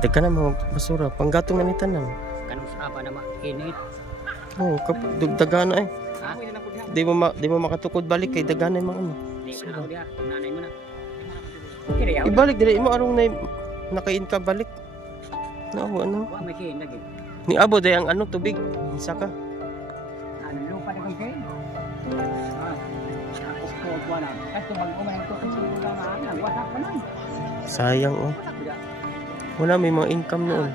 Daghan na mga basura. Panggatong na ni tanan. Kanang sa apa na mainit. Oh, daghan na eh. Ha? Di mo makatukod balik kay daghan na yung mga ano. Di ko na dia. Nanay mo na. Kaya yaw. Ibalik dili mo arong na nakain ka balik. No, ano? Wa may kain lagi. Ni abo day ang ano tubig. Isa ka. Ano lupa na kang kain? Ah. Ako ko wa na. Kasi mag-umay ko sa sila na wasak pa nan. Sayang oh. Wala may mga income noon.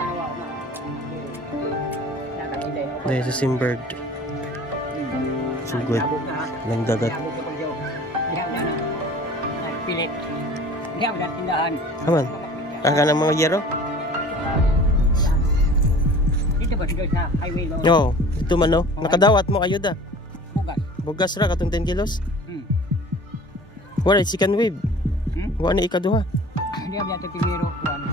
Dahil sa Simbird. Sugod. Lang dagat. Pilit. Diyan ang tindahan. Aman. Ang kanang mga yero? Dito ba sa highway mo? Oo. Ito man no. Nakadawat mo ayuda. Bugas. Bugas ra katong 10 kilos. Wala second wave. Wala na ikaduha. Diyan biya primero kuan.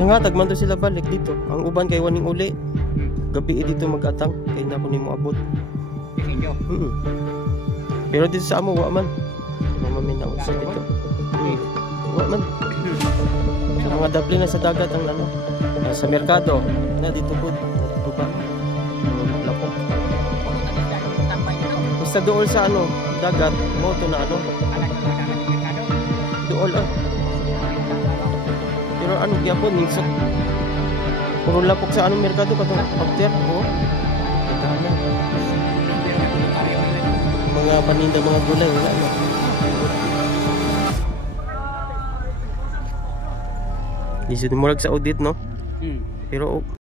Nangatag man to sila balik dito. Ang uban kay waning uli. Gabi dito mag-atang kay na ko nimo abot. Dikinyo. Pero dito sa amo wa man. Mamamin na usa dito. Wa man. Sa mga dapli na sa dagat ang ano. Sa merkado na dito po. Tuba. Lapok. Basta dool sa ano, dagat, moto na ano. Dool ah. Pero ano gyapon minsok. Puro lapok sa anong merkado katong after oh. Daghan. Mga paninda mga gulay wala na. Lisod mo sa audit no. Pero